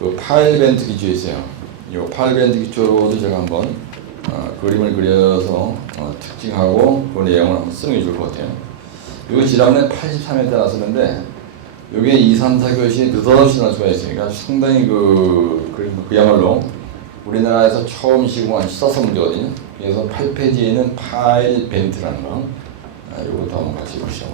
요 파일 벤트 기초에 있어요. 요 파일 벤트 기초로도 제가 한번 그림을 그려서 특징하고 그 내용을 한번 쓰는 게 좋을 것 같아요. 이거 지난번에 83회 때 나왔었는데 요게 2, 3, 4교시 느닷없이 날 수가 있으니까 상당히 그야말로 우리나라에서 처음 시공한 시사서 문제거든요. 그래서 8페이지에 있는 파일 벤트라는 거 요것도 한번 같이 보시죠.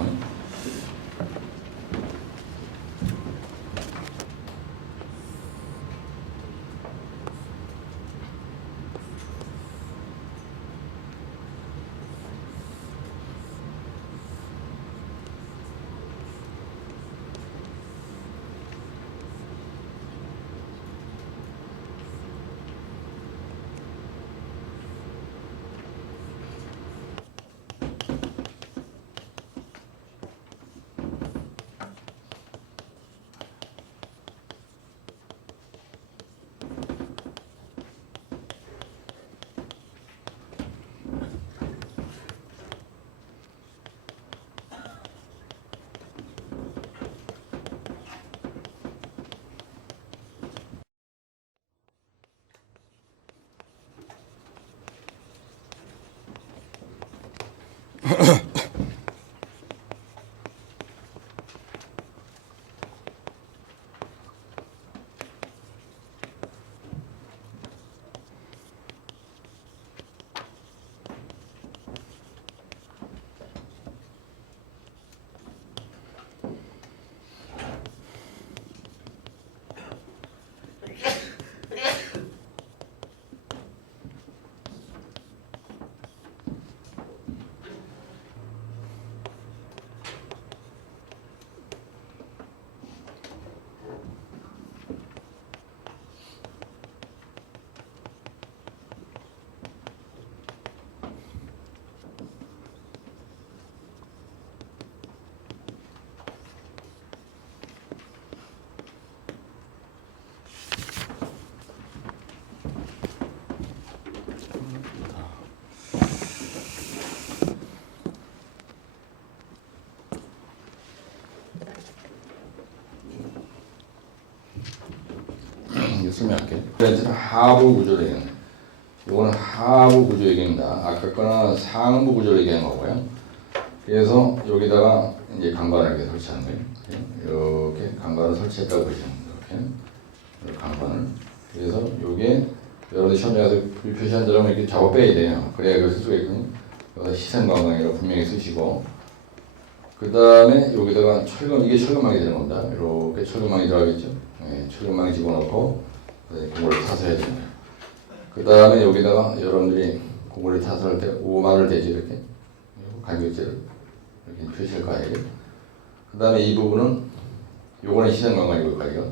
설명할게요. 벤트는 하부 구조를 얘기하는 거예요. 이거는 하부 구조 얘기입니다. 아까 거는 상부 구조를 얘기한 거고요. 그래서 여기다가 이제 강관을 이렇게 설치하는 거예요. 이렇게 강관을 설치했다고 보시면 이렇게 강관을. 그래서 요게 여러분들 시험에 가서 표시한 대로 이렇게 잡아 빼야 돼요. 그래야 그걸 쓸 수가 있거든요. 여기다 시선관광이라고 분명히 쓰시고, 그 다음에 여기다가 이게 철근망이 되는 겁니다. 이렇게 철근망이 들어가겠죠. 네, 철근망 집어넣고 공구를 타서 해야 됩니다. 그 다음에 여기다가 여러분들이 공구를 타서 할 때 오마를 대지 이렇게 간격제를 이렇게 표시할 거예요. 그 다음에 이 부분은 요거는 시선관광이고 가지고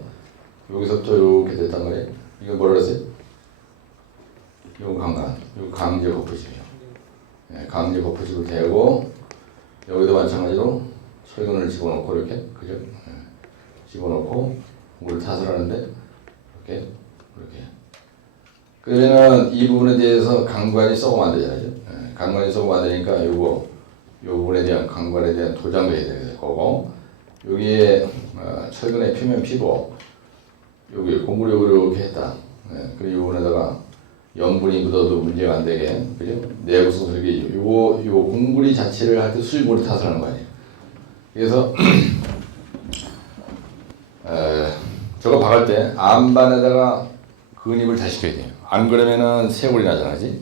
여기서부터 이렇게 됐단 말이에요. 이거 뭐라 그랬어요? 요 강간, 요 강제 거푸집이요. 네, 강제 거푸집을 대고 여기도 마찬가지로 철근을 집어넣고 이렇게 그죠? 네, 집어넣고 공구를 타서 하는데 이렇게. 그러면 이 부분에 대해서 강관이 썩으면 안 되잖아요. 네, 강관이 썩으면 안 되니까 요 부분에 대한 강관에 대한 도장도 해야 될 거고, 여기에 철근의 표면 피복, 여기 공구력으로 이렇게 했다. 네, 그리고 이 부분에다가 염분이 묻어도 문제가 안 되게, 그죠? 내구성 설계, 요 공구리 자체를 할 때 수직으로 타서 하는 거 아니에요. 그래서 저거 박을 때 안반에다가 근입을 다시 줘야 돼요. 안 그러면은 쇄골이 나잖아, 그지?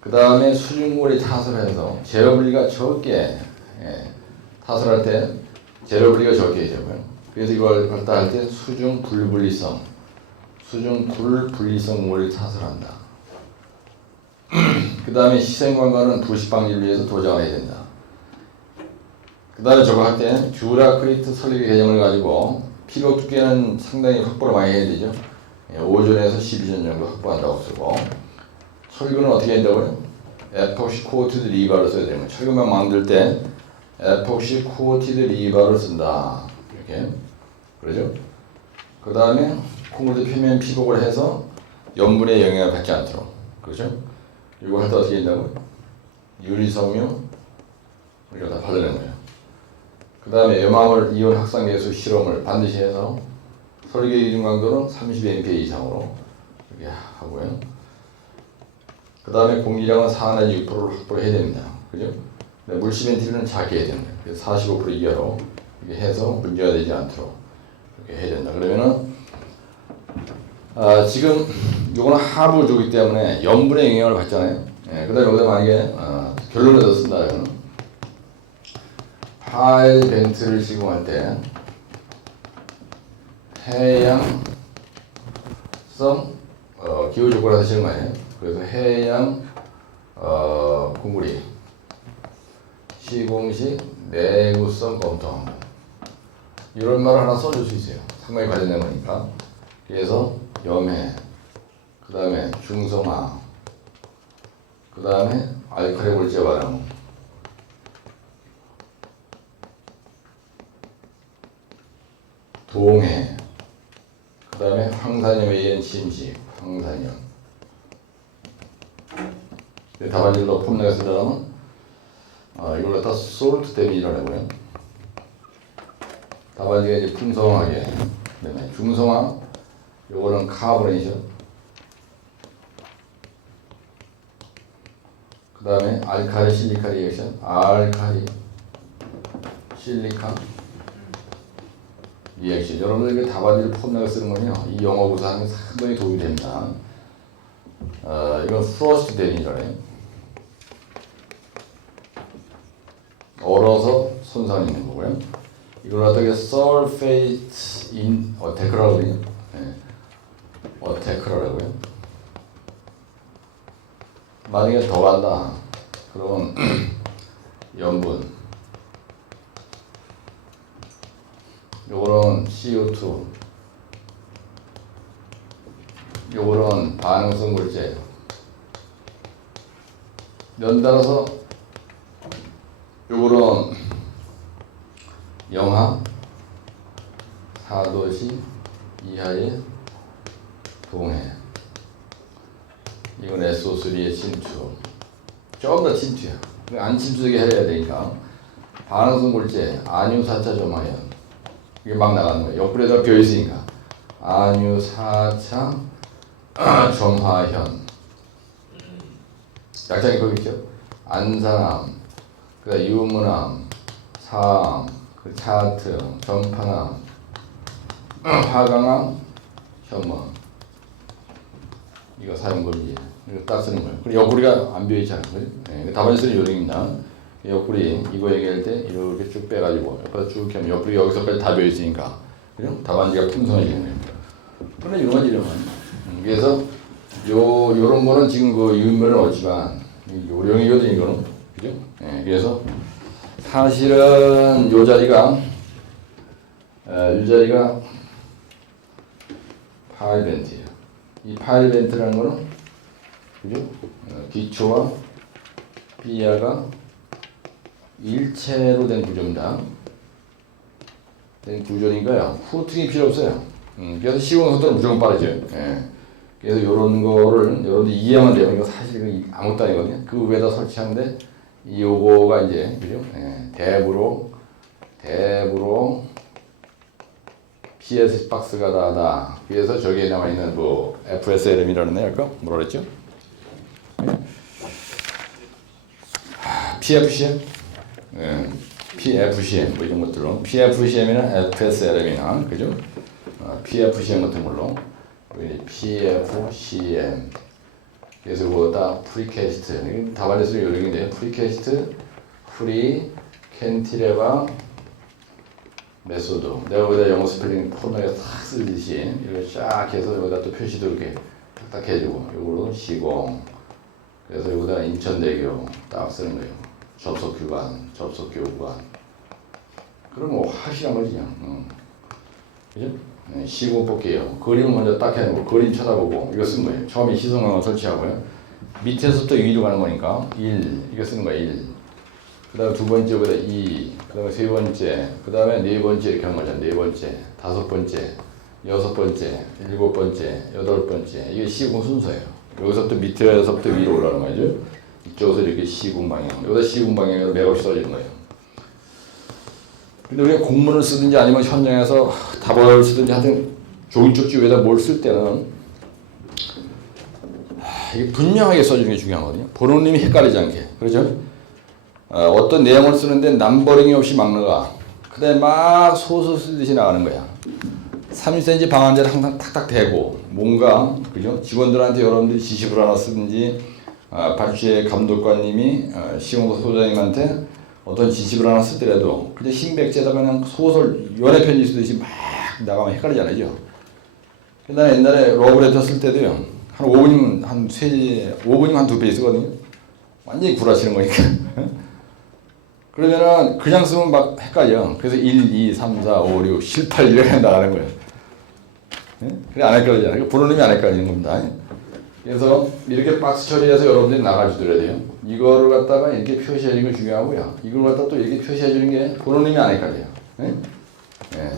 그 다음에 수중골이 타설 해서 재료 분리가 적게, 타설할 때 재료 분리가 적게 해줘요. 그래서 이걸 갖다 할 때 수중 불분리성 골을 타설한다. 그 다음에 시생관과는 부식 방지를 위해서 도장을 해야 된다. 그 다음에 저거 할 때 듀라크리트 설립 개념을 가지고 피로 두께는 상당히 확보를 많이 해야 되죠. 5전에서 12전 정도 확보한다고 쓰고, 철근은 어떻게 한다고요? 에폭시 코어티드 리바를 써야 되는 거예요. 철근만 만들 때 에폭시 코어티드 리바를 쓴다. 이렇게. 그러죠? 그 다음에 콩글드 표면 피복을 해서 염분의 영향을 받지 않도록. 그렇죠? 이거 할 때 어떻게 한다고요? 유리섬유 우리가 다 받아내는 거예요. 그 다음에 염화물 이온 확산계수 실험을 반드시 해서 설계 기준 강도는 30mpa 이상으로 이렇게 하고요. 그 다음에 공기량은 4 내지 6%를 확보를 해야 됩니다. 그죠? 물시 벤틸은 작게 해야 됩니다. 그래서 45% 이하로 이렇게 해서 문제가 되지 않도록 이렇게 해야 된다. 그러면은 지금 요거는 하부조기 때문에 염분의 영향을 받잖아요. 예, 그 다음에 여기다 만약에 결론에서 쓴다 그러면 파일 벤트를 시공할 때 해양성 기후 조건을 하시는 거 아니에요? 그래서 해양 구물이 시공시 내구성 검토 이런 말을 하나 써줄 수 있어요. 상당히 관련된 거니까. 그래서 염해, 그 다음에 중성화, 그 다음에 알칼리 물질 발암, 동해, 그 다음에 황산염에 의한 침식, 황산염. 답안지를 더 폼나게 쓰려면 이걸 갖다 솔트 데미지라고 하고요. 답안지가 이제 풍성하게, 그다음에 중성화, 요거는 카보네이션, 그 다음에 알칼리 실리카 리액션, 알칼리 실리카 리액션. 여러분들 이게 답안지를 폼나게 쓰는 건요, 이 영어 구사하는 게 상당히 도움이 됩니다. 이건 프로스트 데미지라요. 얼어서 손상이 있는 거고요. 이걸 어떻게 surface in attack라고 그러냐? 네. attack라고요. 만약에 더 간다. 그러면 염분. 요거는 CO2. 요거는 반응성 물질. 연달아서 요거는 영하 4도씨 이하의 동해. 이건 SO3의 침투. 조금 더 침투야. 안 침투되게 해야 되니까. 반응성 물질, 안유 4차 점화연. 이게 막 나가는 거예요. 옆구리에다 비어 있으니까. 안유 4차 점화현. 약장이 거기 있죠? 안산암, 그다음 유문암, 사암, 그 차트, 전파암, 화강암, 현무암. 이거 사용 금지. 이거 딱 쓰는 거예요. 그리고 옆구리가 안 비어 있잖아요. 그죠? 네, 답안지 쓰는 요령입니다. 옆구리 이거 얘기할 때 이렇게 쭉 빼가지고 옆에다 쭉 하면 옆구리 여기서까지 다 비어 있으니까 그죠? 답안지가 풍성해지는 거예요. 그런데 이런 건 이런 건. 그래서 요런 거는 지금 그 유인면은 없지만 요령이거든 이거는. 그죠? 네, 그래서 사실은 요 자리가 파일 벤트예요. 이 파일 벤트라는 거는 그죠? 기초와 비하가 일체로 된 구조입니다. 된 구조니까요. 후팅이 필요 없어요. 그래서 시공 속도는 무조건 빠르죠. 예. 그래서 이런 거를 여러분들 이해하면 돼요. 이거 사실 아무것도 아니거든요. 그 위에다 설치하는데 요거가 이제 그죠? 예. 대부로 PS 박스가 다다. 그래서 저기에 남아 있는 뭐 FSLM이라는 애 아까 뭐라 그랬죠? PFCM, PFCM 뭐 이런 것들로 PFCM이나 FSLM이나 그죠? PFCM 같은 걸로 PFCM. 그래서 그거 다 프리캐스트. 답안지 쓰는 요령인데 프리캐스트, 프리 캔티레바 메소드. 내가 여기다 영어 스펠링 폼나게 싹 쓰듯이 이걸 쫙 해서 여기다 또 표시도 이렇게 딱 해주고 이걸로 시공. 그래서 여기다 인천대교 딱 쓰는 거예요. 접속규관, 접속교구관. 그럼 뭐 확실한 거지 그냥. 그죠? 네, 시공 볼게요. 그림을 먼저 딱 해놓고 그림 쳐다보고 이거 쓴 거예요. 처음에 시성강을 설치하고요. 밑에서부터 위로 가는 거니까 1 이거 쓰는 거예요. 1. 그 다음에 두 번째 보다 2, 그 다음에 세 번째, 그 다음에 네 번째 이렇게 하는 거죠. 네 번째, 다섯 번째, 여섯 번째, 일곱 번째, 여덟 번째. 이게 시공 순서예요. 여기서부터 밑에서부터 위로 올라가는 거죠. 이쪽에서 이렇게 시공 방향. 여기다 시공 방향으로 맥없이 써지는 거예요. 근데 우리가 공문을 쓰든지 아니면 현장에서 답을 쓰든지 하여튼 종이쪽지 위에다 뭘 쓸 때는 이게 분명하게 써주는 게 중요하거든요. 보는 놈이 헷갈리지 않게. 그렇죠? 어떤 내용을 쓰는데 남버링이 없이 막는가. 그다음에 막 소설 쓰듯이 나가는 거야. 30cm 방한자를 항상 탁탁 대고 뭔가 그죠? 직원들한테 여러분들이 지시를 하나 쓰든지 발주의 감독관님이 시공사 소장님한테 어떤 지시를 하나 쓰더라도 그냥 흰백지에다가 그냥 소설 연애편지 쓰듯이 막 나가면 헷갈리잖아요. 나 옛날에 러브레터 쓸 때도요. 한 5분이면 한 5분이면 한 2페이지 쓰거든요. 완전히 구라치는 거니까. 그러면은 그냥 쓰면 막 헷갈려. 그래서 1, 2, 3, 4, 5, 6, 7, 8 이렇게 나가는 거예요. 그래 안 헷갈리잖아요. 보는 놈이 안 헷갈리는 겁니다. 그래서 이렇게 박스 처리해서 여러분들이 나가주더라야 돼요. 이거를 갖다가 이렇게 표시해주는 게 중요하고요. 이걸 갖다 또 이렇게 표시해주는 게 보는 놈이 안 헷갈려요.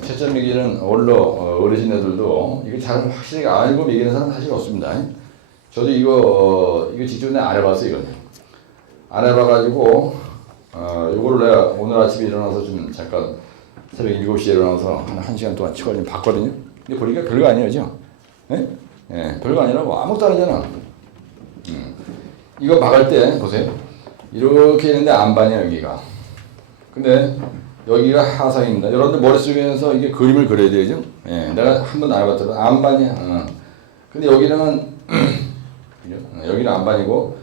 채점 매기는 어르신애들도 이거 잘 확실히 알고 매기는 사람 사실 없습니다. 저도 이거 직접 안 해봤어요. 이거는 안 해봐가지고 요거를 내가 오늘 아침에 일어나서 좀 잠깐 새벽 7시에 일어나서 한 1시간 동안 치고 좀 봤거든요. 근데 보니까 별거 아니에요, 그죠? 별거 아니라고 아무것도 아니잖아. 이거 막을 때 보세요. 이렇게 있는데 안반이야 여기가. 근데 여기가 하상입니다. 여러분들 머릿속에서 이게 그림을 그려야 되죠? 내가 한 번도 안 해봤더라도 안반이야. 근데 여기는 여기는 안반이고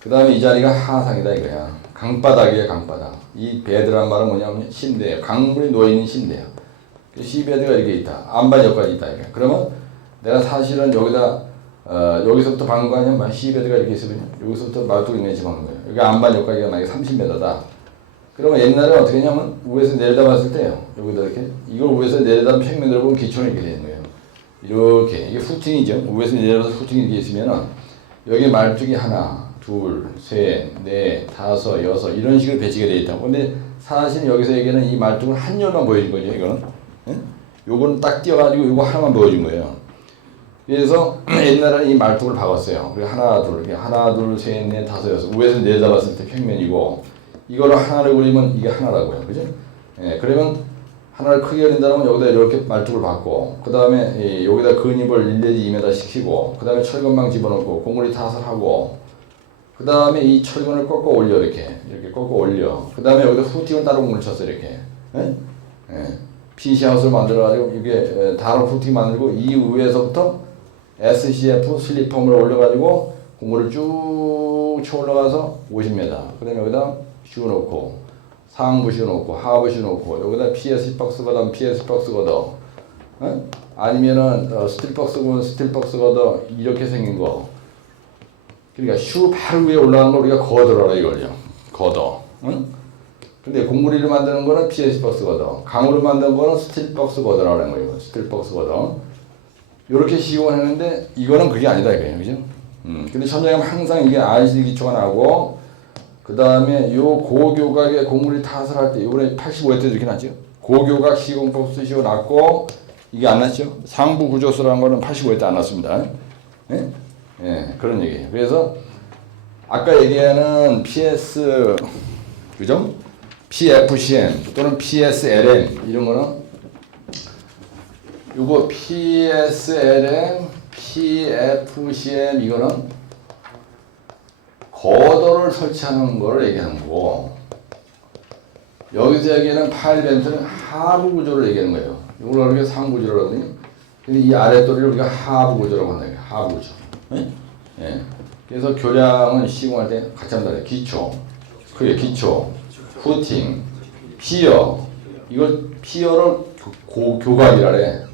그 다음에 이 자리가 하상이다 이거야. 강바닥이에요, 강바닥. 이 베드란 말은 뭐냐면 침대예요. 강물이 놓여있는 침대야. 시베드가 이렇게 있다. 안반 여기까지 있다. 이렇게. 그러면 내가 사실은 여기다 여기서부터 박는 거 아니면 시베드가 이렇게 있으면 여기서부터 말뚝이 내지 박는 거예요. 여기 안반 여기까지가 만약에 30m다. 그러면 옛날에 어떻게 했냐면 위에서 내려다봤을 때요. 여기다 이렇게 이걸 위에서 내려다 평면으로 보면 기초는 이렇게 되는 거예요. 이렇게 이게 후팅이죠. 위에서 내려서 후팅이 이렇게 있으면은 여기 말뚝이 하나, 둘, 셋, 넷, 다섯, 여섯 이런 식으로 배치가 되어 있다고. 근데 사실 여기서 얘기하는 이 말뚝은 한 열만 보여준 거죠. 이거는. 요거는 딱 띄어가지고 요거 하나만 보여준 거예요. 그래서 옛날에는 이 말뚝을 박았어요. 그리고 하나, 둘, 셋, 넷, 다섯, 여섯. 위에서 내려다봤을 때 평면이고 이거를 하나를 그리면 이게 하나라고요. 그죠? 그러면 하나를 크게 그린다면 여기다 이렇게 말뚝을 박고 그 다음에 여기다 근입을 1 내지 2m 시키고 그 다음에 철근망 집어넣고 공구리 탓을 하고 그 다음에 이 철근을 꺾어 올려 이렇게 꺾어 올려 그 다음에 여기다 후팅을 따로 뭉쳤어 이렇게 PC하우스를 만들어가지고 이게 다른 후팅 만들고 이 위에서부터 SCF 슬리퍼를 올려가지고 공구를 쭉 쳐 올라가서 50m 그 다음에 여기다 씌워놓고 상부 씌워놓고 하부 씌워놓고 여기다 PS 박스거든 PS 박스거든 아니면은 스틸 박스거든 스틸 박스거든 이렇게 생긴 거 그러니까 슈 바로 위에 올라가는 걸 우리가 거더라라 이거죠 거더 근데 공구리를 만드는 거는 PS 박스거든 강으로 만드는 거는 스틸 박스거든라는 거예요 스틸 박스거든 요렇게 시공을 했는데 이거는 그게 아니다 이거예요 그죠? 근데 천장에는 항상 이게 RCD 기초가 나고 그 다음에 요 고교각의 공구리 탓을 할 때 요번에 85W도 이렇게 났죠. 고교각 시공법 쓰시고 났고 이게 안 났죠. 상부 구조수라는 거는 85W 안 났습니다. 그런 얘기예요. 그래서 아까 얘기하는 PS 그죠? PFCM 또는 PSLM 이런 거는 요거 PSLM, PFCM 이거는 거더를 설치하는 거를 얘기하는 거고 여기서 얘기하는 파일 벤트는 하부 구조를 얘기하는 거예요. 이걸 우리가 상부 구조라고 하거든요. 근데 이 아랫도리를 우리가 하부 구조라고 한다. 하부 구조. 그래서 교량은 시공할 때 같이 한다. 기초, 그게 기초, 후팅, 피어. 이걸 피어를 교각이라 그래.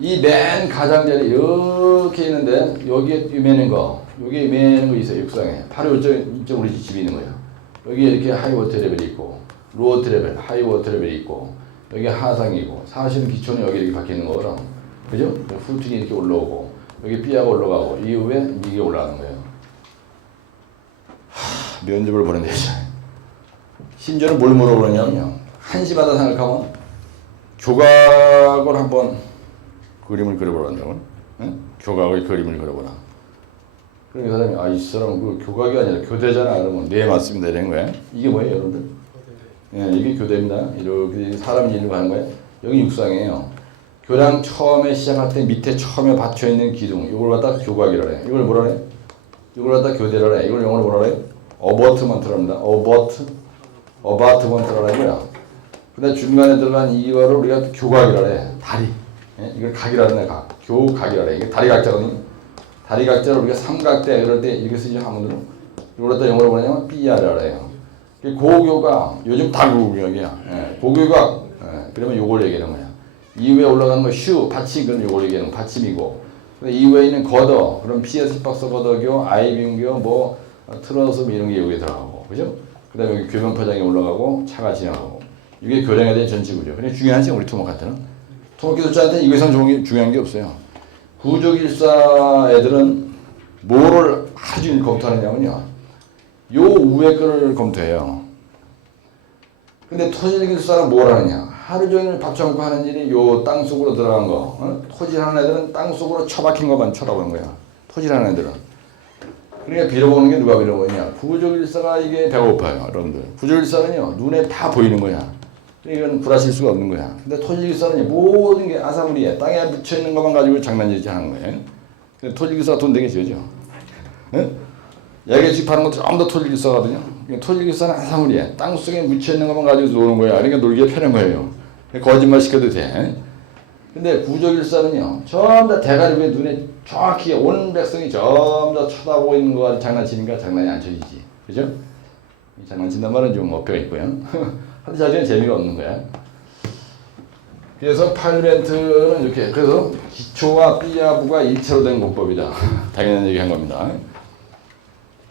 이 맨 가장자리 이렇게 있는데 여기에 매는 거, 여기에 매는 거 있어요. 육상에. 바로 이쪽 우리 집이 있는 거예요. 여기 이렇게 하이워터 레벨이 있고, 로워터 레벨, 하이워터 레벨이 있고, 여기 하상이고, 사실은 기초는 여기 이렇게 박혀 있는 거거든. 그죠? 후팅이 이렇게 올라오고, 여기 삐아가 올라가고, 이후에 이게 올라가는 거예요. 면접을 보는데, 심지어는 뭘 물어보느냐면요. 한시마다 생각하면, 교각을 한번 그림을 그려보란다고. 교각의 그림을 그려보라. 그러니까 사람이 이 사람은 그 교각이 아니라 교대잖아. 그러면 네 맞습니다 이런 거야. 이게 뭐예요 여러분들? 이게 교대입니다. 이렇게 사람 일로 가는 거예요. 여기 육상이에요. 교량 처음에 시작할 때 밑에 처음에 받쳐 있는 기둥 이걸 갖다 교각이라 해. 이걸 뭐라 해? 이걸 갖다 교대라 해. 이걸 영어로 뭐라 해? 어버트먼트랍니다. 어버트먼트라 이거야. 근데 중간에 들어간 이거를 우리가 교각이라 해. 다리. 예? 이걸 각이라는 애 각. 교각이라 해. 이게 다리 각자거든요. 다리 각자를 우리가 삼각대 그럴 때 이렇게 쓰죠 한문으로. 이걸 갖다 영어로 뭐냐면 삐아라 해요. 고교각 요즘 다 고교각이야. 예. 고교각. 예. 그러면 요걸 얘기하는 거야. 이후에 올라가는 거 슈, 받침, 그럼 요걸 얘기하는 거 받침이고. 이후에 있는 걷어, 그럼 PS 박스 걷어교, 아이빙교, 뭐 트러스 뭐 이런 게 여기 들어가고, 그죠? 그 다음에 여기 교변포장에 올라가고 차가 지나가고. 이게 교량에 대한 전치구죠. 근데 중요하지 우리 토목한테는. 토목기술자한테 이거 이상 중요한 게 없어요. 구조길사 애들은 뭐를 하루 종일 검토하느냐면요. 요 위에 거를 검토해요. 근데 토질기술사는 뭘 하느냐. 하루 종일 받쳐놓고 하는 일이 요 땅속으로 들어간 거. 어? 토질하는 애들은 땅속으로 처박힌 것만 쳐다보는 거야. 토질하는 애들은. 그러니까 빌어보는 게 누가 빌어보냐. 구조길사가 이게 배가 고파요. 여러분들. 구조길사는요. 눈에 다 보이는 거야. 이건 불하실 수가 없는 거야. 근데 토질기사는 모든 게 아사무리에 땅에 묻혀있는 것만 가지고 장난질지 하는 거예요. 근데 토질기사가 돈 되게 지어죠. 어? 야개집 파는 것도 전부 다 토질기사거든요. 토질기사는 아사무리에 땅속에 묻혀있는 것만 가지고 노는 거야. 그러니까 놀기가 편한 거예요. 거짓말 시켜도 돼. 근데 구조길사는요. 전부 다 대가리 위에 눈에 정확히 온 백성이 전부 다 쳐다보고 있는 거 가지고 장난치니까 장난이 안 쳐지지. 그죠? 장난친단 말은 좀 어폐가 있고요. 하도 자기는 재미가 없는 거야. 그래서 팔벤트는 이렇게 그래서 기초와 삐아부가 일체로 된 공법이다. 당연한 얘기 한 겁니다.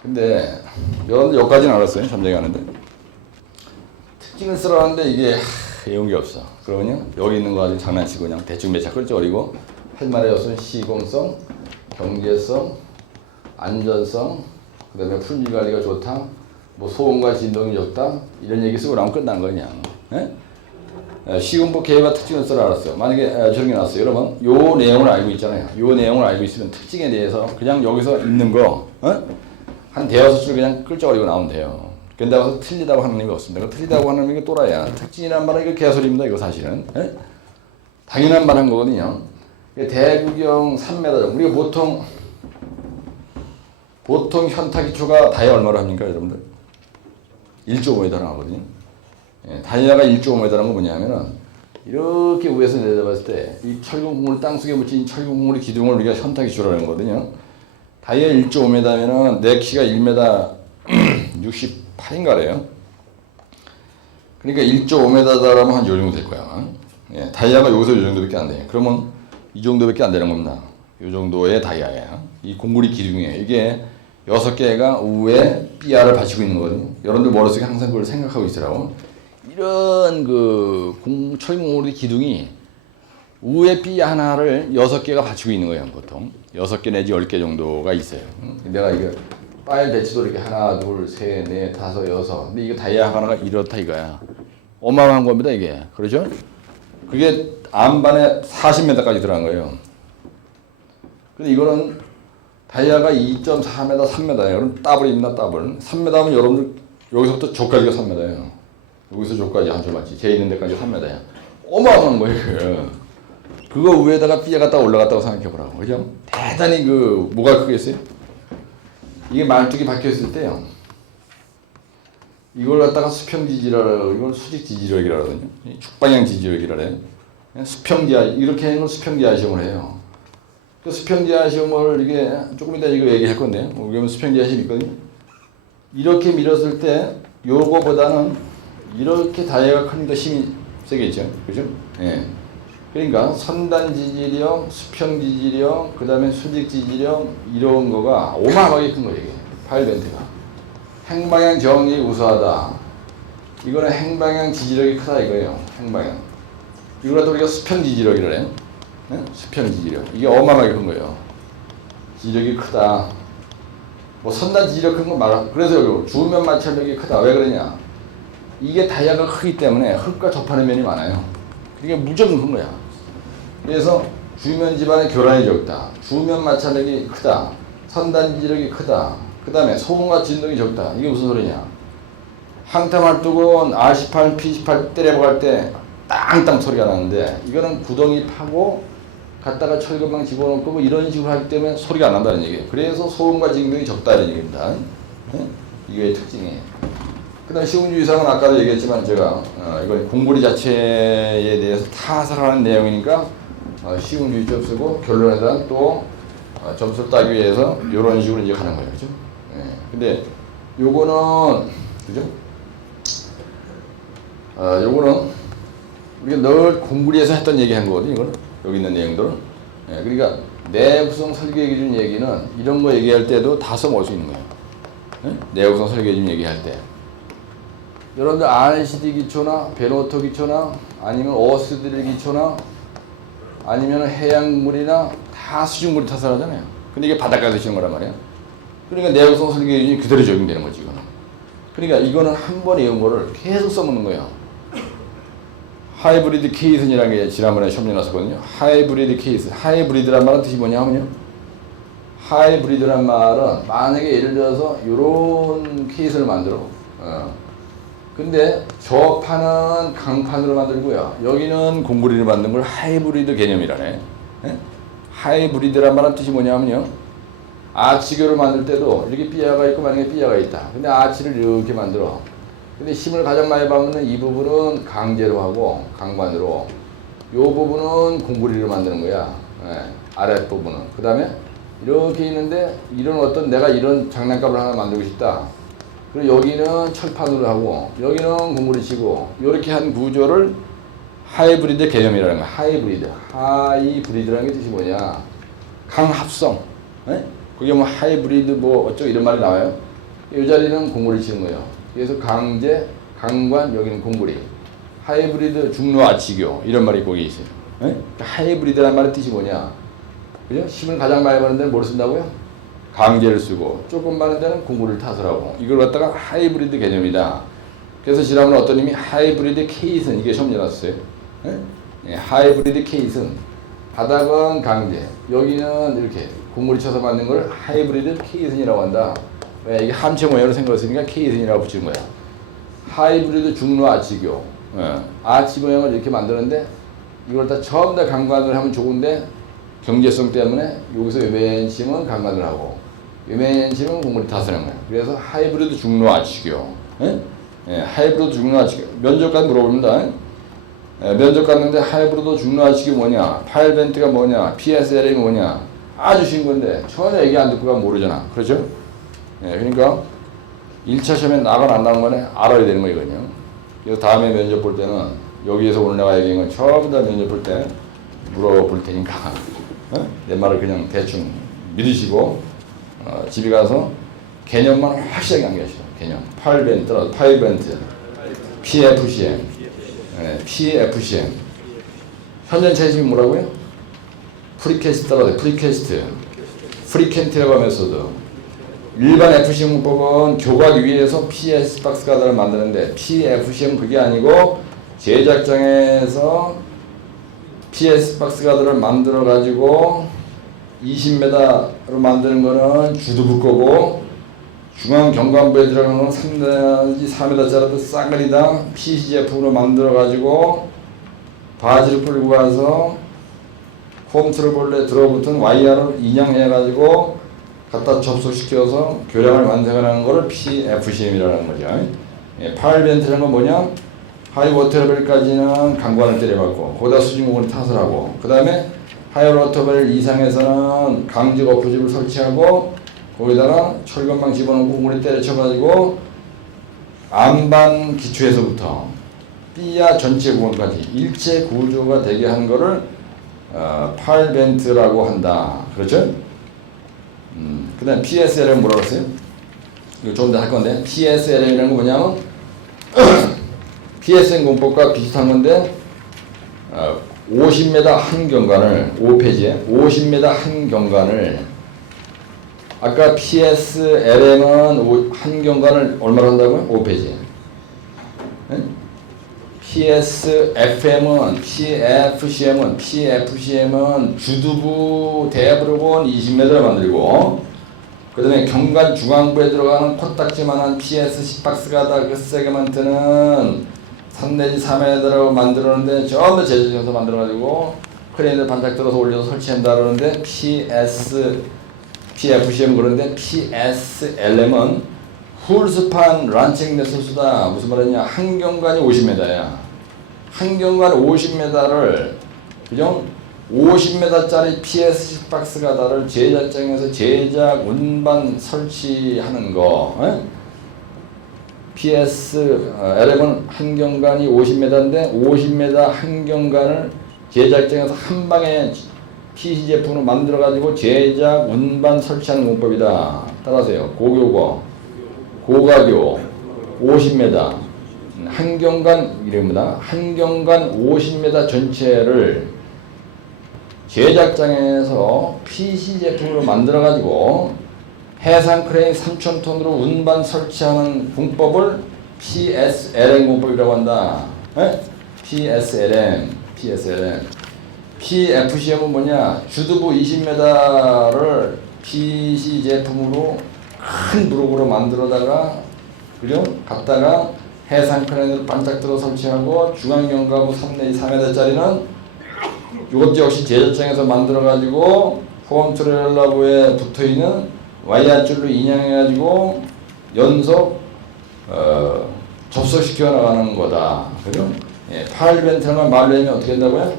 근데 여러분들 여기까지는 알았어요. 잠정이 하는데 특징을 쓰라는데 이게 외운 게 없어. 그러면요 여기 있는 거 가지고 장난치고 그냥 대충 매착 끌어버리고 할 말의 요소는 시공성, 경제성, 안전성, 그 다음에 품질 관리가 좋다, 뭐 소음과 진동이 적다 이런 얘기 쓰고 나면 끝난 거냐. 시공법 계획과 특징을 쓰라 알았어요. 만약에 저런 게 나왔어요. 여러분 요 내용을 알고 있잖아요. 요 내용을 알고 있으면 특징에 대해서 그냥 여기서 있는 거 한 대여섯 줄 그냥 끌적거리고 나오면 돼요. 근데 와서 틀리다고 하는 의미가 없습니다. 틀리다고 하는 의미가 또라이야. 특징이란 말은 이거 개소리입니다. 이거 사실은. 당연한 말 한 거거든요. 대구경 3m. 우리가 보통 현타기초가 다이아 얼마로 합니까, 여러분들? 1.5m랑 하거든요. 다이아가 1.5m라는 건 뭐냐면은 이렇게 위에서 내려봤을 때 이 철근 국물 땅속에 묻힌 철근 국물의 기둥을 우리가 현타기초라는 거거든요. 다이아 1.5m면은 내 키가 1m 68인가래요. 그러니까 1.5m다라면 한 요 정도 될 거야. 다이아가 여기서 요 정도밖에 안 돼. 그러면 이 정도밖에 안 되는 겁니다. 요 정도의 다이아야. 이 공구리 기둥이에요. 이게 6개가 우에 삐아를 받치고 있는 거거든요. 여러분들 머릿속에 항상 그걸 생각하고 있으라고. 이런 철공구리 기둥이 우에 삐 하나를 6개가 받치고 있는 거예요. 보통 6개 내지 10개 정도가 있어요. 내가 이거 파일 배치도 이렇게 하나, 둘, 셋, 넷, 다섯, 여섯. 근데 이거 다이아 하나가 이렇다 이거야. 어마어마한 겁니다 이게. 그렇죠? 그게 안반에 40m까지 들어간 거예요. 근데 이거는 다이아가 2.4m, 3m예요. 여러분 더블입니다 더블. 3m면 여러분들 여기서부터 저까지가 3m예요. 여기서 저까지 한 줄 맞지. 제 있는 데까지 3m야. 어마어마한 거예요. 그거 위에다가 삐에 갔다 올라갔다고 생각해 보라고. 그죠? 대단히 뭐가 크겠어요? 이게 말뚝이 박혀 있을 때요. 이걸 갖다가 수평지지라고, 이걸 수직지지력이라고 하거든요. 축방향 지지력이라고 해요. 수평지하, 이렇게 해놓은 수평지하 시험을 해요. 그 수평지하 시험을 이게 조금 이따 이거 얘기할 건데, 그러면 수평지하 시험이 있거든요. 이렇게 밀었을 때, 요거보다는 이렇게 다이아가 크는 더 힘이 세겠죠. 그죠? 예. 그러니까 선단 지지력, 수평 지지력, 그 다음에 수직 지지력 이런 거가 어마어마하게 큰 거죠. 이게 파일벤트가. 행방향 정리 우수하다. 이거는 행방향 지지력이 크다 이거예요. 행방향. 이걸 또 우리가 수평 지지력이라 해요. 네? 수평 지지력. 이게 어마어마하게 큰 거예요. 지지력이 크다. 뭐 선단 지지력 큰 거 말아. 그래서 여기 주면 마찰력이 크다. 왜 그러냐? 이게 다이아가 크기 때문에 흙과 접하는 면이 많아요. 그러니까 무조건 큰 거야. 그래서 주면 집안의 교란이 적다. 주면 마찰력이 크다. 선단 지지력이 크다. 그 다음에 소음과 진동이 적다. 이게 무슨 소리냐? 항탐활뚝은 R18, P18 때려박을 때 땅땅 소리가 나는데 이거는 구덩이 파고 갖다가 철근망 집어넣고 뭐 이런 식으로 하기 때문에 소리가 안 난다는 얘기예요. 그래서 소음과 진동이 적다는 얘기입니다. 네? 이게 특징이에요. 그 다음 시흥주의사항은 아까도 얘기했지만 제가 이건 공고리 자체에 대해서 타설하는 내용이니까 시흥주의 점 쓰고 결론에다 또 점수를 따기 위해서 이런 식으로 이제 가는 거예요. 그죠? 네. 근데 요거는 그죠? 요거는 우리가 늘 공부리에서 했던 얘기 한 거거든요. 이거는 여기 있는 내용들은. 예, 그러니까 내구성 설계 기준 얘기는 이런 거 얘기할 때도 다 써먹을 수 있는 거예요. 예? 내구성 설계 기준 얘기할 때. 여러분들 RCD 기초나 베노토 기초나 아니면 어스드릴 기초나 아니면 해양물이나 다 수중물이 타설하잖아요. 근데 이게 바닷가에서 치는 거란 말이에요. 그러니까 내구성 설계 기준이 그대로 적용되는 거지 이거는. 그러니까 이거는 한 번에 외운 거를 계속 써먹는 거예요. 하이브리드 케이슨이라는 게 지난번에 시험에 나왔었거든요. 하이브리드 케이슨. 하이브리드란 말은 뜻이 뭐냐면요. 하이브리드란 말은 만약에 예를 들어서 이런 케이스를 만들어. 근데 저 판은 강판으로 만들고요. 여기는 공구리를 만든 걸 하이브리드 개념이라네. 예? 하이브리드란 말은 뜻이 뭐냐면요. 아치교를 만들 때도 이렇게 삐아가 있고 만약에 삐아가 있다. 근데 아치를 이렇게 만들어. 근데 힘을 가장 많이 받는 이 부분은 강제로 하고 강관으로 이 부분은 공구리로 만드는 거야. 예, 아랫부분은. 그 다음에 이렇게 있는데 이런 어떤 내가 이런 장난감을 하나 만들고 싶다. 그리고 여기는 철판으로 하고 여기는 공구리 치고 이렇게 한 구조를 하이브리드 개념이라는 거야. 하이브리드. 하이브리드라는 게 뜻이 뭐냐. 강합성. 예? 그게 뭐 하이브리드 뭐 어쩌고 이런 말이 나와요. 이 자리는 공구리 치는 거예요. 그래서 강제, 강관, 여기는 공구리. 하이브리드, 중로, 아치교 이런 말이 거기 있어요. 네? 하이브리드라는 말의 뜻이 뭐냐? 그죠? 힘을 가장 많이 받는 데는 뭘 쓴다고요? 강제를 쓰고 조금 받는 데는 공구리를 타설하고 이걸 갖다가 하이브리드 개념이다. 그래서 지난번에 어떤 님이 하이브리드 케이슨 이게 처음 나왔어요. 네? 네, 하이브리드 케이슨 바닥은 강제, 여기는 이렇게 공구리 쳐서 만든 걸 하이브리드 케이슨이라고 한다. 왜? 이게 함체 모양으로 생겼으니까 케이슨이라고 붙인 거야. 하이브리드 중로 아치교. 예. 아치 모양을 이렇게 만드는데 이걸 다 처음 다 강관을 하면 좋은데 경제성 때문에 여기서 외면심은 강관을 하고 외면심은 공구리 타설하는 거야. 그래서 하이브리드 중로 아치교. 예? 예. 하이브리드 중로 아치교. 면접관 물어봅니다. 예. 면접 갔는데 하이브리드 중로 아치교 뭐냐? 파일 벤트가 뭐냐? PSLM이 뭐냐? 아주 쉬운 건데 전혀 얘기 안 듣고 가면 모르잖아. 그렇죠? 예, 그러니까 1차 시험에 나가 안 나온 거네 알아야 되는 거거든요. 그래서 다음에 면접 볼 때는 여기에서 오늘 내가 얘기한 건 처음 다 면접 볼 때 물어볼 테니까 내 말을 그냥 대충 믿으시고 집에 가서 개념만 확실하게 남겨주세요. 개념. 파일벤트, PFCM, PFCM. 현재 이름이 뭐라고요? 프리캐스트라고 프리캐스트, 프리켄트라고 하면서도 일반 FCM 문법은 교각 위에서 PS 박스 가드를 만드는데 PFCM 그게 아니고 제작장에서 PS 박스 가드를 만들어 가지고 20m로 만드는 거는 주두부 거고 중앙 경관부에 들어가는 건 3m, 4m짜리도 쌍거리다 PC 제품으로 만들어 가지고 바지를 끌고 가서 홈트러블에 들어붙은 와이어를 인양해 가지고 갖다 접속시켜서 교량을 완성하는 것을 PFCM이라는 거죠. 예, 파일 벤트라는 건 뭐냐? 하이워터 레벨까지는 강관을 때려박고 거기다 수직목을 타설하고 그 다음에 하이워터 레벨 이상에서는 강제 거푸집을 설치하고 거기다가 철근망 집어넣고 물에 때려쳐가지고 안반 기초에서부터 삐아 전체 구원까지 일체 구조가 되게 한 거를 파일 벤트라고 한다. 그렇죠? 그 다음 PSLM 뭐라고 했어요? 이거 좀 더 할 건데 PSLM이라는 건 뭐냐면 PSM 공법과 비슷한 건데 50m 한 경관을 5페이지에 50m 한 경관을 아까 PSLM은 한 경관을 얼마로 한다고요? 5페이지에 PSFM은 PFCM은 주두부 대부분 20m를 만들고 그 다음에 경관 중앙부에 들어가는 코딱지만한 PS10박스가다 그 세그먼트는 3 내지 4m라고 만들었는데 전부 제작해서 만들어가지고 크레인을 반짝 들어서 올려서 설치한다 그러는데 PFCM 그런데 PSLM은 풀스판 란칭 메소드다. 무슨 말이냐? 한 경관이 50m야. 한 경관 50m를 그죠? 50m짜리 PSC 박스 가다를 제작장에서 제작 운반 설치하는 거. PSLM은 한 경관이 50m인데 50m 한 경관을 제작장에서 한 방에 PC 제품으로 만들어 가지고 제작 운반 설치하는 공법이다. 따라하세요. 고교고 고가교 50m 한 경관 이름입니다. 한 경관 50m 전체를 제작장에서 PC 제품으로 만들어 가지고 해상 크레인 3,000톤으로 운반 설치하는 공법을 PSLM 공법이라고 한다. PSLM. PFCM은 뭐냐? 주두부 20m를 PC 제품으로 큰 브록으로 만들어다가 그죠? 갖다가 해상 크레인을 반짝 들어 설치하고 중앙 경가부 3 내지 4m짜리는 이것 역시 제작장에서 만들어 가지고 홈 트레일러부에 붙어 있는 와이어줄로 인양해 가지고 연속 접속시켜 나가는 거다. 그죠? 예, 파일 벤트만 말로 하면 어떻게 된다고요?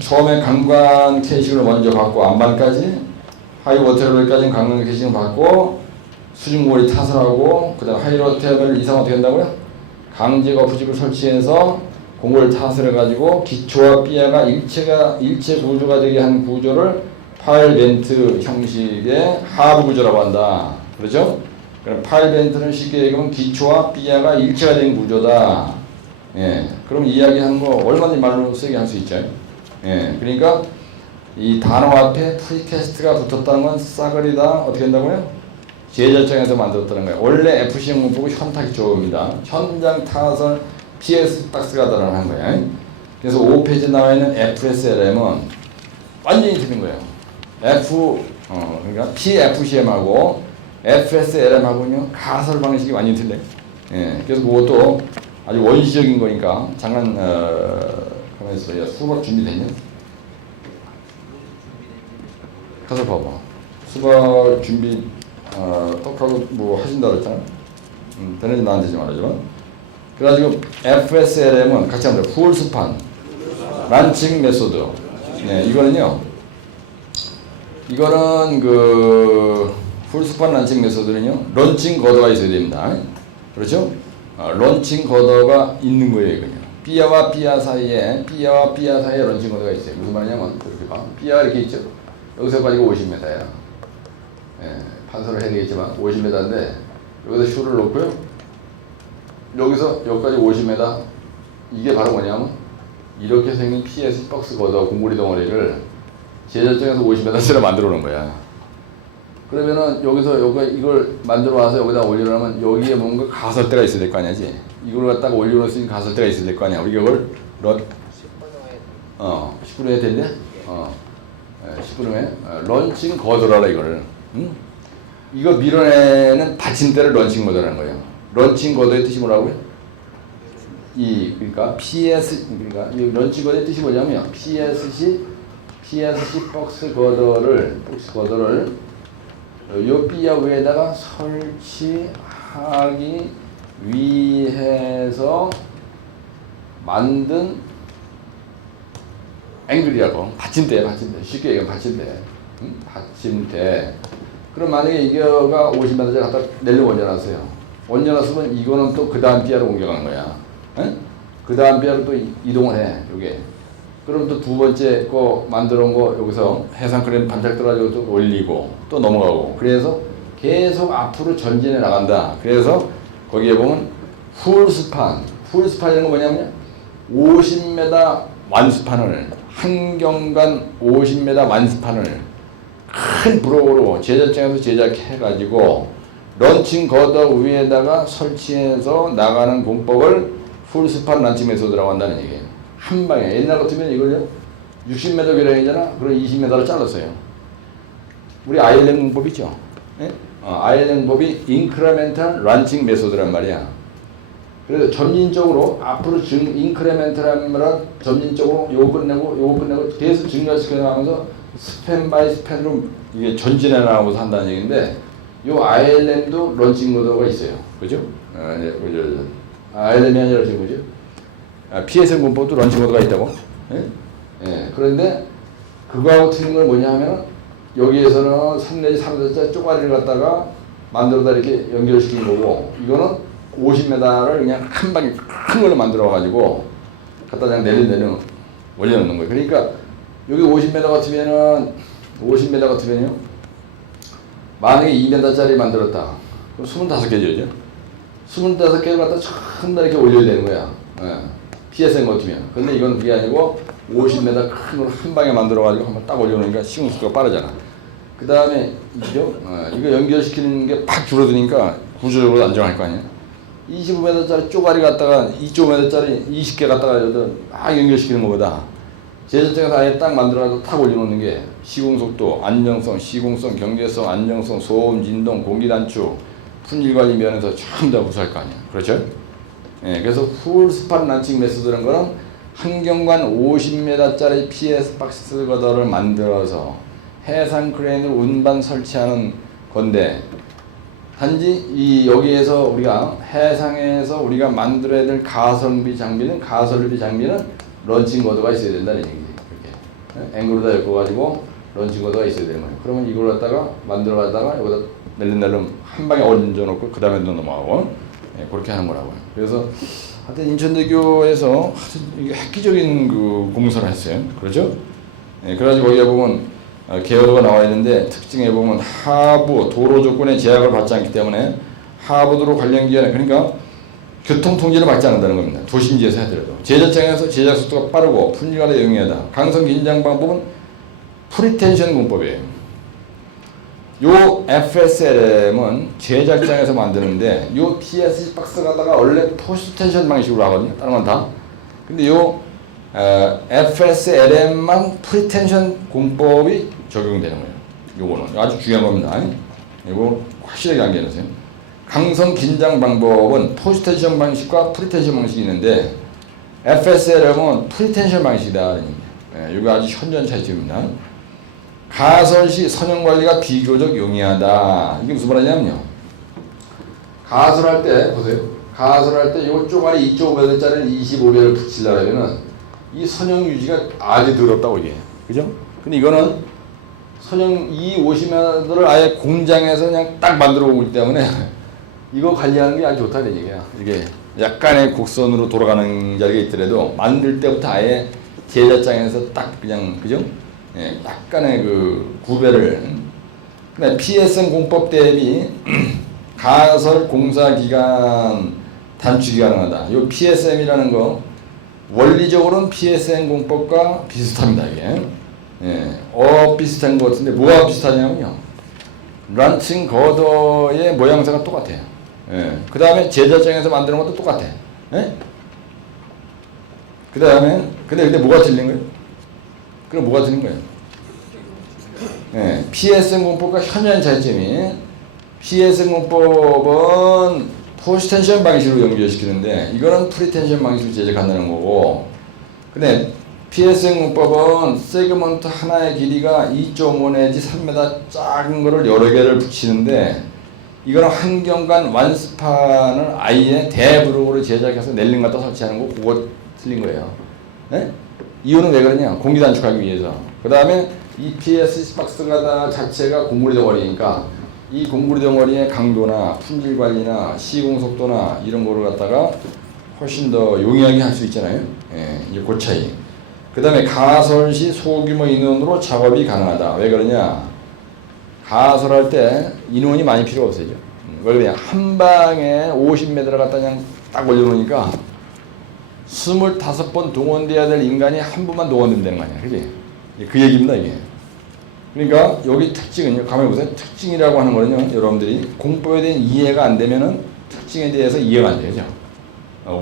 처음에 강관 캐식을 먼저 받고 안반까지 하이워터럴까지는 강관 캐식을 받고 수중고리 타설하고 그 다음 하이워터럴 이상 어떻게 된다고요? 강제 거푸집을 설치해서 공고를 타설해가지고 기초와 삐아가 일체 구조가 되게 한 구조를 파일 벤트 형식의 하부 구조라고 한다. 그렇죠? 그럼 파일 벤트는 쉽게 얘기하면 기초와 삐아가 일체가 된 구조다. 예, 그럼 이야기하는 거 얼마든지 말로 세게 할 수 있죠. 예, 그러니까 이 단어 앞에 프리캐스트가 붙었다는 건 싸그리다 어떻게 된다고요? 제작장에서 만들었다는 거예요. 원래 FCM 공법은 현타 기초입니다. 현장 타설 PS 박스가 달아난 거예요. 그래서 5페이지에 나와 있는 FSLM은 완전히 틀린 거예요. 그러니까 PFCM하고 FSLM하고는요 가설 방식이 완전히 틀려요. 예, 그래서 그것도 아주 원시적인 거니까 잠깐 가만히 있어요. 수박 준비됐냐? 가서 봐봐. 수박 준비 떡하고 뭐 하신다 그랬잖아. 되는지 나한테 말하지만. 그래가지고 FSLM은 같이 합니다. 풀스판 란칭 메소드. 네, 이거는 그 풀스판 란칭 메소드는요 런칭 거더가 있어야 됩니다. 그렇죠? 런칭 거더가 있는 거예요, 이거요. 삐아와 삐아 사이에 런칭 거더가 있어요. 무슨 말이냐면 이렇게 봐. 삐아 이렇게 있죠. 여기서 가지고 50m야. 예, 판서를 해야 되겠지만 50m인데 여기서 슈를 놓고요. 여기서 여기까지 50m. 이게 바로 뭐냐면 이렇게 생긴 PS 박스 거더 공구리 덩어리를 제작장에서 50m짜리 만들어 놓은 거야. 그러면은 여기서 이걸 만들어 와서 여기다 올리려면 여기에 뭔가 가설대가 있어야 될 거 아니야지. 이걸 갖다가 올려놓을 수 있는 가설대가 있어야 될 거 아니야. 우리가 이걸 10분에 해야 되는데 10분에 런칭 거더라라 이거를. 응? 이거 밀어내는 받침대를 런칭 거더라는 거예요. 런칭 거더의 뜻이 뭐라고요? 그러니까 그러니까 이 런칭 거더의 뜻이 뭐냐면 PSC 박스 거더를 요 삐아 위에다가 설치하기 위해서 만든 앵글이라고. 받침대 쉽게 얘기하면 받침대. 받침대. 그럼 만약에 이거가 50m짜리 갖다 내려 원전하세요. 원전했으면 이거는 또 그 다음 삐아로 옮겨가는 거야. 그 다음 삐아로 또 이동을 해. 요게. 그럼 또 두 번째 거 만들어 온 거 여기서 해상 크레인 반짝 들어가지고 또 올리고 또 넘어가고. 그래서 계속 앞으로 전진해 나간다. 그래서 거기에 보면 풀스판이라는 건 뭐냐면 50m 완스판을 한 경관 50m 완스판을 큰 브록으로 제작장에서 제작해가지고 런칭 거더 위에다가 설치해서 나가는 공법을 풀스판 런칭 메소드라고 한다는 얘기예요. 한 방에. 옛날 같으면 이걸요 60m 기량이잖아. 그럼 20m로 잘랐어요. 우리 ILM 공법 있죠? 예? ILM 공법이 인크리멘탈 런칭 메소드란 말이야. 그래서 점진적으로 앞으로 인크레멘트라면 점진적으로 요거 끝내고 계속 증가시켜 나가면서 스팬 바이 스팬으로 이게 전진해 나가면서 한다는 얘기인데 요 ILM도 런칭 모드가 있어요. 그죠? ILM이 아니라 지금 그죠? PSM 문법도 런칭 모드가 있다고. 예? 예. 그런데 그거하고 틀린 건 뭐냐 하면 여기에서는 3 내지 3m 쪼가리를 갖다가 만들어다 이렇게 연결시킨 거고 이거는 50m를 그냥 한 방에 큰 걸로 만들어 가지고 갖다 그냥 내리내려 올려놓는 거예요. 그러니까 여기 50m 같으면요 만약에 2m짜리 만들었다 그럼 25개죠. 25개를 갖다 전부 다 이렇게 올려야 되는 거야. 예. PSM 같으면. 근데 이건 그게 아니고 50m 큰 걸 한 방에 만들어가지고 한번 딱 올려놓으니까 시공수가 빠르잖아. 그 다음에 이죠? 이거 연결시키는 게 팍 줄어드니까 구조적으로 안정할 거 아니야. 25m짜리 쪼가리 갖다가 2.5m짜리 20개 갖다가 막 연결시키는 것보다 제작장에서 아예 딱 만들어서 탁 올려놓는 게 시공속도, 안정성, 시공성, 경제성, 안정성, 소음, 진동, 공기 단축, 품질관리 면에서 전부 다 우수할 거 아니야. 그렇죠? 예, 그래서 풀스판 런칭 메소드라는 거는 한경관 50m짜리 PS 박스 거더를 만들어서 해상 크레인을 운반 설치하는 건데 단지 이 여기에서 우리가 해상에서 우리가 만들어야 될 가설비 장비는 런칭 거더가 있어야 된다는 얘기지. 이렇게 앵글로다 엮어가지고 런칭 거더가 있어야 되는 거예요. 그러면 이걸 갖다가 만들어 가다가 여기다 낼름낼름 한 방에 얹어놓고 그 다음에 넘어가고 예, 그렇게 하는 거라고요. 그래서 하여튼 인천대교에서 이게 획기적인 그 공사를 했어요. 그렇죠? 예, 그래가지고 거기에 보면 개요도가 나와 있는데 특징에 보면 하부 도로 조건에 제약을 받지 않기 때문에 하부도로 관련 기관에 그러니까 교통 통제를 받지 않는다는 겁니다. 도심지에서 하더라도 제작장에서 제작 속도가 빠르고 품질관에 용이하다. 강성 긴장 방법은 프리텐션 공법이에요. 요 FSLM은 제작장에서 만드는데 요 PS 박스 가다가 원래 포스트 텐션 방식으로 하거든요. 다른 건 다. 근데 요 FSLM만 프리텐션 공법이 적용되는 거예요. 요거는 아주 중요한 겁니다. 이거 확실하게 암기해놓으세요. 강성 긴장 방법은 포스트 텐션 방식과 프리텐션 방식이 있는데 FSLM은 프리텐션 방식이다. 이거 아주 현저한 차이점입니다. 가설 시 선형 관리가 비교적 용이하다. 이게 무슨 말이냐면요. 가설할 때 보세요. 가설할 때 요 쪼가리 2.5배짜리를 25배를 붙이려면은 이 선형 유지가 아주 더럽다고 이게. 그죠? 근데 이거는 선형 이 50m를 아예 공장에서 그냥 딱 만들어 오기 때문에 이거 관리하는 게 아주 좋다는 얘기야. 이게 약간의 곡선으로 돌아가는 자리가 있더라도 만들 때부터 아예 제작장에서 딱 그냥 그죠? 예, 약간의 그 구별을. 근데 PSM 공법 대비 가설 공사 기간 단축이 가능하다. 이 PSM이라는 거 원리적으로는 PSM 공법과 비슷합니다. 이게 비슷한 것 같은데 뭐가 비슷하냐면요. 런칭 거더의 모양새가 똑같아요. 그 다음에 제작장에서 만드는 것도 똑같아. 그 다음에 근데 뭐가 틀린 거예요? 그럼 뭐가 틀린 거예요? PSM 공법과 현저한 차이점이 PSM 공법은 포스텐션 방식으로 연결시키는데 이거는 프리텐션 방식으로 제작한다는 거고 근데 PSM 공법은 세그먼트 하나의 길이가 2.5 내지 3m 작은 거를 여러 개를 붙이는데 이거는 한경관 완스판을 아예 대브록으로 제작해서 넬링 갖다 설치하는 거 그거 틀린 거예요. 이유는 왜 그러냐? 공기 단축하기 위해서. 그 다음에 이 PS 박스가 자체가 공구리 덩어리니까 이 공구리 덩어리의 강도나 품질 관리나 시공 속도나 이런 거를 갖다가 훨씬 더 용이하게 할 수 있잖아요. 이제 그 차이. 그 다음에 가설 시 소규모 인원으로 작업이 가능하다. 왜 그러냐? 가설할 때 인원이 많이 필요 없어요. 그걸 그냥 한 방에 50m를 갖다 그냥 딱 올려놓으니까 25번 동원돼야 될 인간이 한 번만 동원된다는 거 아니야. 그지? 그 얘기입니다, 이게. 그러니까 여기 특징은요, 가만히 보세요. 특징이라고 하는 거는요, 여러분들이 공법에 대한 이해가 안 되면은 특징에 대해서 이해가 안 되죠.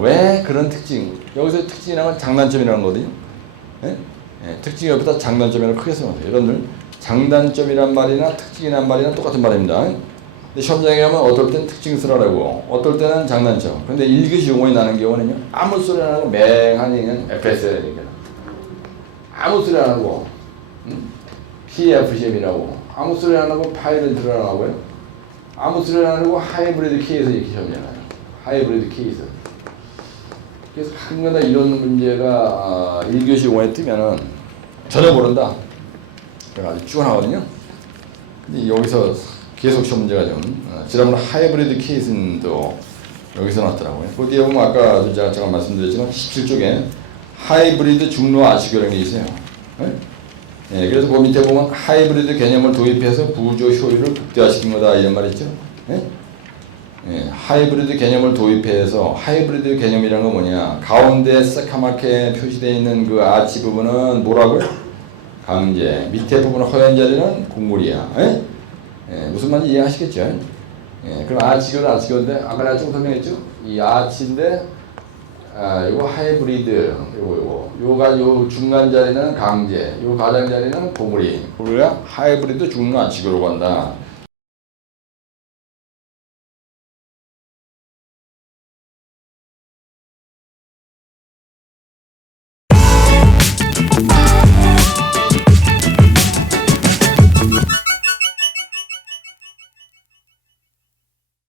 왜 그런 특징? 여기서 특징이라는 건 장단점이라는 거거든요. 특징 옆에다 장단점이라고 크게 써놓으세요. 여러분들, 장단점이란 말이나 특징이란 말이나 똑같은 말입니다. 근데 시험장에 가면 어떨 때는 특징스러라고, 어떨 때는 장난쳐. 근데 1교시 용어에 나는 경우는요, 아무 소리 안 하고 맹하니 그냥 FSL 얘기야. 아무 소리 안 하고, PFCM이라고. 아무 소리 안 하고 파일런트를 안 하고요. 아무 소리 안 하고 하이브리드 케이스 이렇게 시험잖아요. 하이브리드 케이스. 그래서 가끔가다 이런 문제가 1교시 용어에 뜨면은 전혀 모른다. 그래가 아주 쭉 나거든요. 근데 여기서 계속 시험 문제가 좀 지난번 하이브리드 케이스도 여기서 나왔더라고요. 거기에 보면 아까 제가 잠깐 말씀드렸지만 17쪽에 하이브리드 중로 아시교라는 게 있어요. 네? 네, 그래서 그 밑에 보면 하이브리드 개념을 도입해서 구조 효율을 극대화시킨 거다 이런 말 있죠. 네? 네, 하이브리드 개념을 도입해서 하이브리드 개념이라는 건 뭐냐? 가운데 새카맣게 표시되어 있는 그 아치 부분은 뭐라고요? 강제. 밑에 부분은 허연 자리는 곡물이야. 예? 예, 무슨 말인지 이해하시겠죠? 예, 그럼 아치교인데 아까 내가 좀 설명했죠? 이 아치인데 이거 하이브리드 요가 요 중간 자리는 강제, 요 가장 자리는 고무리. 우리가 하이브리드 중로 아치교라고 한다.